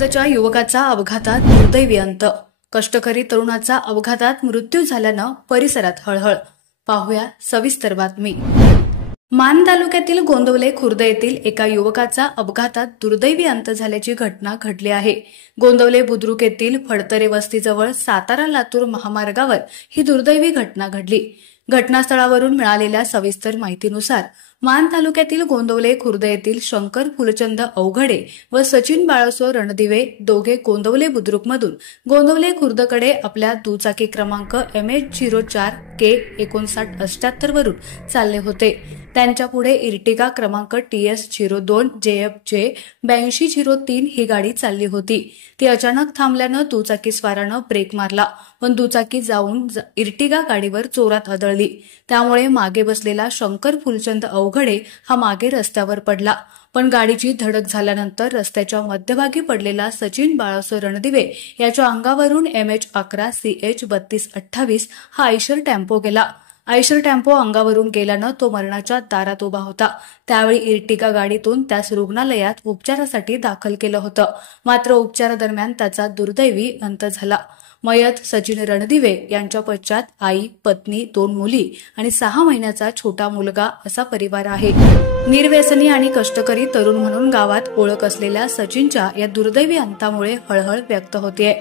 खुर्दच्या युवकाचा अपघातात दुर्दैवी अंत। कष्टकरी तरुणाचा अपघातात मृत्यू झाल्यानं परिसरात हळहळ। पाहूया सविस्तर बातमी। मान तालुक्यातील गोंदवले खुर्द येथील एका युवकाचा अपघातात दुर्दैवी अंत झाल्याची घटना घडली आहे। गोंदवले बुद्रुक येथील फडतरे वस्तीजवळ सातारा लातूर महामार्गावर ही दुर्दैवी घटना घडली। घटनास्थळावरून मिळालेल्या सविस्तर माहितीनुसार मान तालुक्यातील गोंदवले खुर्द येथील शंकर फुलचंद अवघडे व सचिन बाळासो रणदिवे दोघे गोंदवले बुद्रुकमधून गोंदवले खुर्दकडे आपल्या दुचाकी क्रमांक MH04K 5978 वरून चालले होते। त्यांच्या पुढे इर्टिगा क्रमांक TS02 JFJ 8203 ही गाडी चालली होती। ती अचानक थांबल्यानं दुचाकीस्वारानं ब्रेक मारला, पण दुचाकी जाऊन इर्टिगा गाडीवर जोरात आदळली। त्यामुळे मागे बसलेला शंकर फुलचंद अवघडे हा मागे रस्त्यावर पडला, पण गाडीची धडक झाल्यानंतर रस्त्याच्या मध्यभागी पडलेला सचिन बाळासो रणदिवे याच्या अंगावरून MH11 CH 3228 हा आयशर टेम्पो गेला। आयशर टेम्पो अंगावरून गेल्यानं तो मरणाच्या दारात उभा होता। त्यावेळी इर्टिगा गाडीतून त्यास रुग्णालयात उपचारासाठी दाखल केलं होतं, मात्र उपचारादरम्यान त्याचा दुर्दैवी अंत झाला। मयत सचिन रणदिवे यांच्या पश्चात आई, पत्नी, 2 मुली आणि 6 महिन्याचा छोटा मुलगा असा परिवार आहे। निर्व्यसनी आणि कष्टकरी तरुण म्हणून गावात ओळख असलेल्या सचिनच्या या दुर्दैवी अंतामुळे हळहळ व्यक्त होतेय।